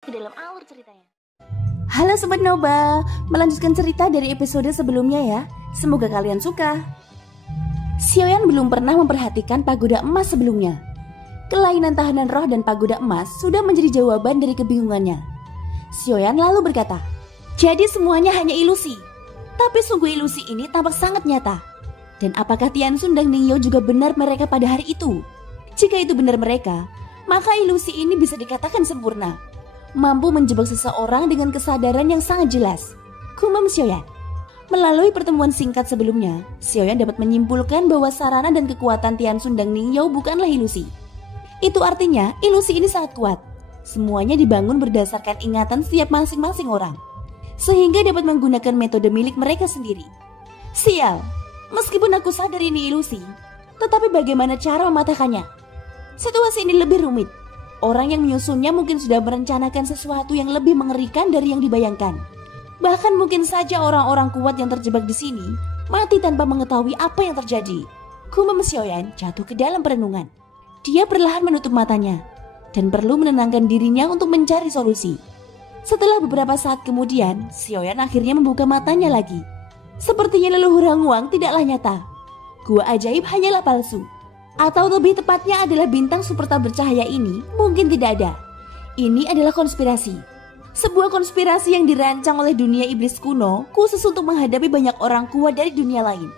ke dalam alur ceritanya. Halo Sobat Noba, melanjutkan cerita dari episode sebelumnya ya. Semoga kalian suka. Xiaoyan belum pernah memperhatikan pagoda emas sebelumnya. Kelainan tahanan roh dan pagoda emas sudah menjadi jawaban dari kebingungannya. Xiaoyan lalu berkata, jadi semuanya hanya ilusi. Tapi sungguh ilusi ini tampak sangat nyata. Dan apakah Tianxun dan Ningyo juga benar mereka pada hari itu? Jika itu benar mereka, maka ilusi ini bisa dikatakan sempurna, mampu menjebak seseorang dengan kesadaran yang sangat jelas. Kumam Xiaoyan. Melalui pertemuan singkat sebelumnya, Xiaoyan dapat menyimpulkan bahwa sarana dan kekuatan Tianxun dan Ningyo bukanlah ilusi. Itu artinya ilusi ini sangat kuat. Semuanya dibangun berdasarkan ingatan setiap masing-masing orang, sehingga dapat menggunakan metode milik mereka sendiri. Sial, meskipun aku sadar ini ilusi, tetapi bagaimana cara mematahkannya? Situasi ini lebih rumit. Orang yang menyusunnya mungkin sudah merencanakan sesuatu yang lebih mengerikan dari yang dibayangkan. Bahkan mungkin saja orang-orang kuat yang terjebak di sini mati tanpa mengetahui apa yang terjadi. Kumam Xiaoyan jatuh ke dalam perenungan. Dia perlahan menutup matanya dan perlu menenangkan dirinya untuk mencari solusi. Setelah beberapa saat kemudian, Xiaoyan akhirnya membuka matanya lagi. Sepertinya leluhur Hang Wang tidaklah nyata. Gua ajaib hanyalah palsu. Atau lebih tepatnya adalah bintang super tak bercahaya ini mungkin tidak ada. Ini adalah konspirasi. Sebuah konspirasi yang dirancang oleh dunia iblis kuno khusus untuk menghadapi banyak orang kuat dari dunia lain.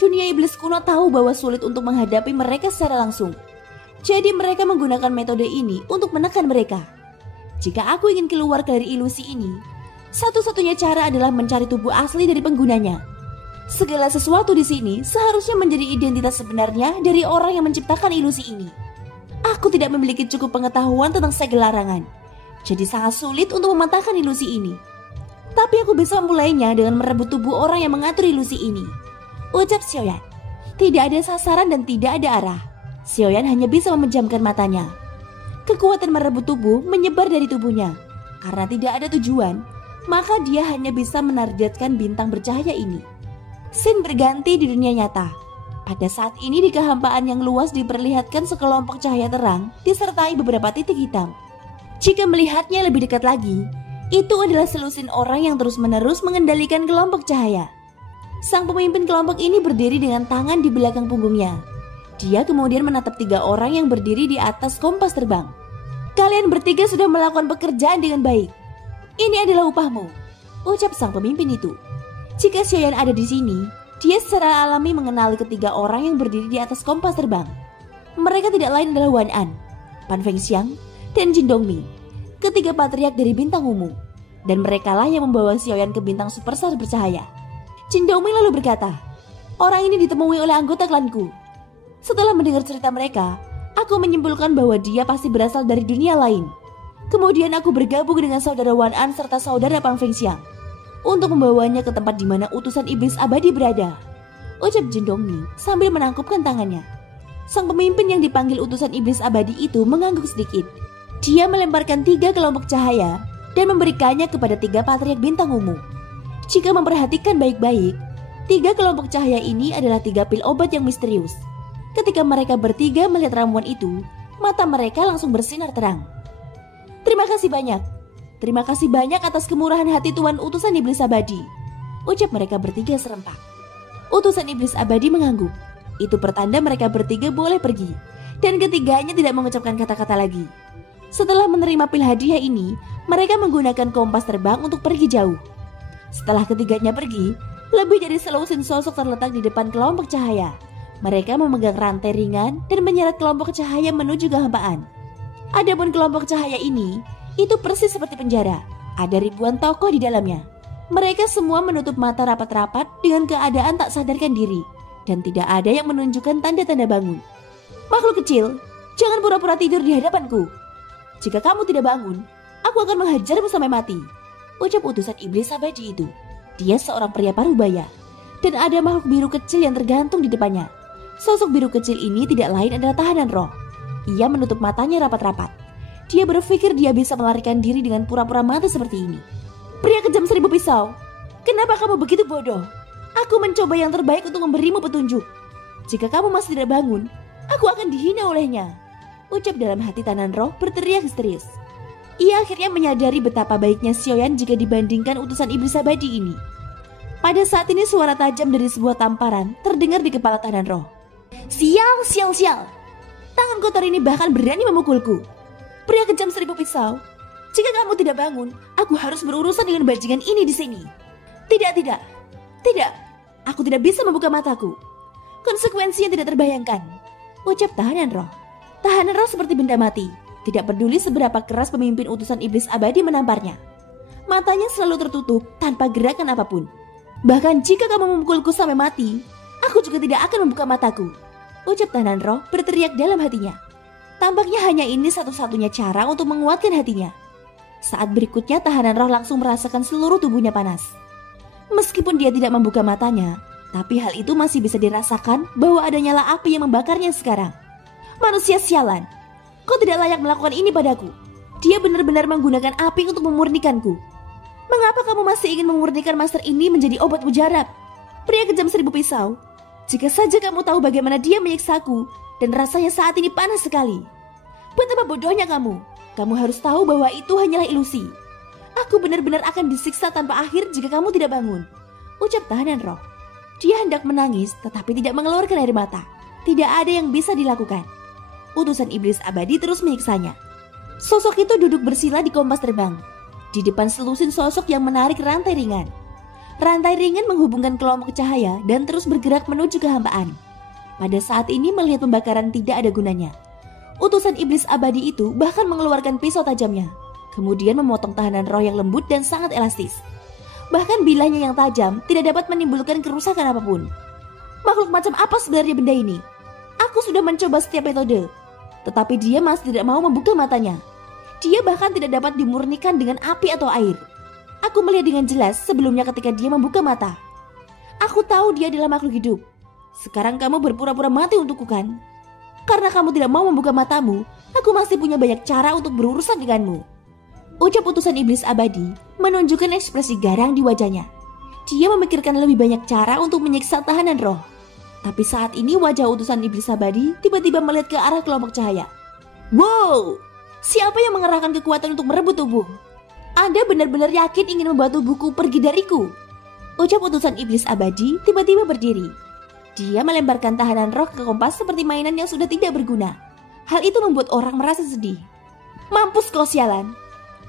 Dunia iblis kuno tahu bahwa sulit untuk menghadapi mereka secara langsung. Jadi mereka menggunakan metode ini untuk menekan mereka. Jika aku ingin keluar dari ilusi ini, satu-satunya cara adalah mencari tubuh asli dari penggunanya. Segala sesuatu di sini seharusnya menjadi identitas sebenarnya dari orang yang menciptakan ilusi ini. Aku tidak memiliki cukup pengetahuan tentang segel larangan, jadi sangat sulit untuk mematahkan ilusi ini. Tapi aku bisa memulainya dengan merebut tubuh orang yang mengatur ilusi ini, ucap Xiaoyan. Tidak ada sasaran dan tidak ada arah. Xiaoyan hanya bisa memejamkan matanya. Kekuatan merebut tubuh menyebar dari tubuhnya. Karena tidak ada tujuan, maka dia hanya bisa menargetkan bintang bercahaya ini. Scene berganti di dunia nyata. Pada saat ini di kehampaan yang luas diperlihatkan sekelompok cahaya terang disertai beberapa titik hitam. Jika melihatnya lebih dekat lagi, itu adalah selusin orang yang terus-menerus mengendalikan kelompok cahaya. Sang pemimpin kelompok ini berdiri dengan tangan di belakang punggungnya. Dia kemudian menatap 3 orang yang berdiri di atas kompas terbang. Kalian bertiga sudah melakukan pekerjaan dengan baik. Ini adalah upahmu, ucap sang pemimpin itu. Jika Xiaoyan ada di sini, dia secara alami mengenali ketiga orang yang berdiri di atas kompas terbang. Mereka tidak lain adalah Wan An, Pan Fengxiang, dan Jin Dongmi, ketiga patriark dari bintang ungu. Dan merekalah yang membawa Xiaoyan ke bintang superstar bercahaya. Jin Dongmi lalu berkata, orang ini ditemui oleh anggota klanku. Setelah mendengar cerita mereka, aku menyimpulkan bahwa dia pasti berasal dari dunia lain. Kemudian aku bergabung dengan saudara Wan An serta saudara Pan Fengxiang untuk membawanya ke tempat di mana utusan iblis abadi berada, ucap Jin Dongmi sambil menangkupkan tangannya. Sang pemimpin yang dipanggil utusan iblis abadi itu mengangguk sedikit. Dia melemparkan 3 kelompok cahaya dan memberikannya kepada 3 patriark bintang ungu. Jika memperhatikan baik-baik, 3 kelompok cahaya ini adalah 3 pil obat yang misterius. Ketika mereka bertiga melihat ramuan itu, mata mereka langsung bersinar terang. Terima kasih banyak. Terima kasih banyak atas kemurahan hati Tuan Utusan Iblis Abadi, ucap mereka bertiga serempak. Utusan Iblis Abadi mengangguk. Itu pertanda mereka bertiga boleh pergi, dan ketiganya tidak mengucapkan kata-kata lagi. Setelah menerima pil hadiah ini, mereka menggunakan kompas terbang untuk pergi jauh. Setelah ketiganya pergi, lebih dari selusin sosok terletak di depan kelompok cahaya. Mereka memegang rantai ringan dan menyeret kelompok cahaya menuju kehampaan. Adapun kelompok cahaya ini, itu persis seperti penjara. Ada ribuan tokoh di dalamnya. Mereka semua menutup mata rapat-rapat dengan keadaan tak sadarkan diri, dan tidak ada yang menunjukkan tanda-tanda bangun. Makhluk kecil, jangan pura-pura tidur di hadapanku. Jika kamu tidak bangun, aku akan menghajarmu sampai mati, ucap utusan iblis abadi itu. Dia seorang pria parubaya, dan ada makhluk biru kecil yang tergantung di depannya. Sosok biru kecil ini tidak lain adalah tahanan roh. Ia menutup matanya rapat-rapat. Dia berpikir dia bisa melarikan diri dengan pura-pura mati seperti ini. Pria kejam 1000 pisau, kenapa kamu begitu bodoh? Aku mencoba yang terbaik untuk memberimu petunjuk. Jika kamu masih tidak bangun, aku akan dihina olehnya, ucap dalam hati tahanan roh berteriak histeris. Ia akhirnya menyadari betapa baiknya Xiaoyan jika dibandingkan utusan iblis abadi ini. Pada saat ini suara tajam dari sebuah tamparan terdengar di kepala tahanan roh. Sial, sial, sial. Tangan kotor ini bahkan berani memukulku. Pria kejam 1000 pisau. Jika kamu tidak bangun, aku harus berurusan dengan bajingan ini di sini. Tidak, tidak. Tidak. Aku tidak bisa membuka mataku. Konsekuensinya tidak terbayangkan, ucap tahanan roh. Tahanan roh seperti benda mati, tidak peduli seberapa keras pemimpin utusan iblis abadi menamparnya. Matanya selalu tertutup tanpa gerakan apapun. Bahkan jika kamu memukulku sampai mati, aku juga tidak akan membuka mataku, ucap tahanan roh berteriak dalam hatinya. Tampaknya hanya ini satu-satunya cara untuk menguatkan hatinya. Saat berikutnya tahanan roh langsung merasakan seluruh tubuhnya panas. Meskipun dia tidak membuka matanya, tapi hal itu masih bisa dirasakan bahwa ada nyala api yang membakarnya sekarang. Manusia sialan, kau tidak layak melakukan ini padaku. Dia benar-benar menggunakan api untuk memurnikanku. Mengapa kamu masih ingin memurnikan master ini menjadi obat mujarab? Pria kejam 1000 pisau. Jika saja kamu tahu bagaimana dia menyiksaku, dan rasanya saat ini panas sekali. Betapa bodohnya kamu. Kamu harus tahu bahwa itu hanyalah ilusi. Aku benar-benar akan disiksa tanpa akhir jika kamu tidak bangun, ucap tahanan roh. Dia hendak menangis tetapi tidak mengeluarkan air mata. Tidak ada yang bisa dilakukan. Utusan iblis abadi terus menyiksanya. Sosok itu duduk bersila di kompas terbang. Di depan selusin sosok yang menarik rantai ringan. Rantai ringan menghubungkan kelompok cahaya dan terus bergerak menuju kehampaan. Pada saat ini melihat pembakaran tidak ada gunanya. Utusan iblis abadi itu bahkan mengeluarkan pisau tajamnya. Kemudian memotong tahanan roh yang lembut dan sangat elastis. Bahkan bilahnya yang tajam tidak dapat menimbulkan kerusakan apapun. Makhluk macam apa sebenarnya benda ini? Aku sudah mencoba setiap metode, tetapi dia masih tidak mau membuka matanya. Dia bahkan tidak dapat dimurnikan dengan api atau air. Aku melihat dengan jelas sebelumnya ketika dia membuka mata. Aku tahu dia adalah makhluk hidup. Sekarang kamu berpura-pura mati untukku kan? Karena kamu tidak mau membuka matamu, aku masih punya banyak cara untuk berurusan denganmu, ucap utusan iblis abadi menunjukkan ekspresi garang di wajahnya. Dia memikirkan lebih banyak cara untuk menyiksa tahanan roh. Tapi saat ini wajah utusan iblis abadi tiba-tiba melihat ke arah kelompok cahaya. Wow! Siapa yang mengerahkan kekuatan untuk merebut tubuh? Anda benar-benar yakin ingin membawa tubuhku pergi dariku? Ucap utusan iblis abadi tiba-tiba berdiri. Dia melemparkan tahanan roh ke kompas seperti mainan yang sudah tidak berguna. Hal itu membuat orang merasa sedih. Mampus kau sialan!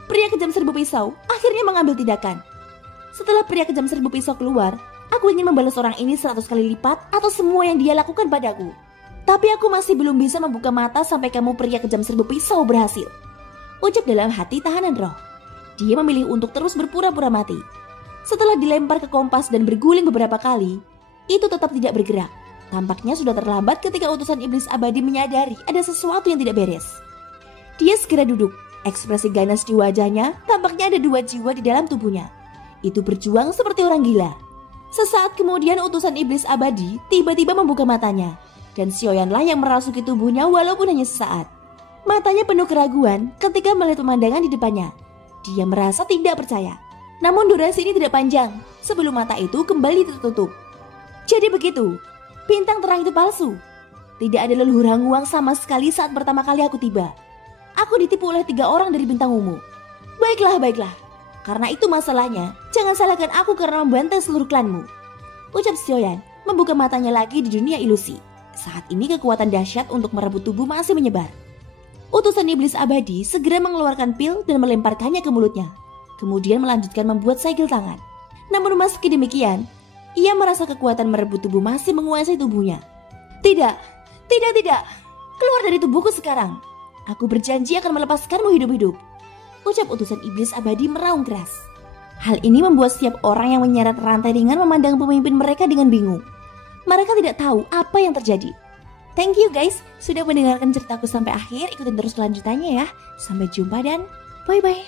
Pria kejam 1000 pisau akhirnya mengambil tindakan. Setelah pria kejam 1000 pisau keluar, aku ingin membalas orang ini 100 kali lipat atau semua yang dia lakukan padaku. Tapi aku masih belum bisa membuka mata sampai kamu pria kejam 1000 pisau berhasil, ucap dalam hati tahanan roh. Dia memilih untuk terus berpura-pura mati. Setelah dilempar ke kompas dan berguling beberapa kali, itu tetap tidak bergerak. Tampaknya sudah terlambat ketika utusan iblis abadi menyadari ada sesuatu yang tidak beres. Dia segera duduk. Ekspresi ganas di wajahnya, tampaknya ada 2 jiwa di dalam tubuhnya. Itu berjuang seperti orang gila. Sesaat kemudian utusan iblis abadi tiba-tiba membuka matanya. Dan Xiaoyanlah yang merasuki tubuhnya walaupun hanya sesaat. Matanya penuh keraguan ketika melihat pemandangan di depannya. Dia merasa tidak percaya. Namun durasi ini tidak panjang, sebelum mata itu kembali tertutup. Jadi begitu, bintang terang itu palsu. Tidak ada leluhur Hanguang sama sekali saat pertama kali aku tiba. Aku ditipu oleh 3 orang dari bintang ungu. Baiklah, baiklah. Karena itu masalahnya, jangan salahkan aku karena membantai seluruh klanmu, ucap Xiaoyan membuka matanya lagi di dunia ilusi. Saat ini kekuatan dahsyat untuk merebut tubuh masih menyebar. Utusan iblis abadi segera mengeluarkan pil dan melemparkannya ke mulutnya. Kemudian melanjutkan membuat segel tangan. Namun meski demikian, ia merasa kekuatan merebut tubuh masih menguasai tubuhnya. Tidak, tidak, tidak. Keluar dari tubuhku sekarang. Aku berjanji akan melepaskanmu hidup-hidup, ucap utusan iblis abadi meraung keras. Hal ini membuat setiap orang yang menyeret rantai ringan memandang pemimpin mereka dengan bingung. Mereka tidak tahu apa yang terjadi. Thank you guys sudah mendengarkan ceritaku sampai akhir. Ikutin terus kelanjutannya ya. Sampai jumpa dan bye-bye.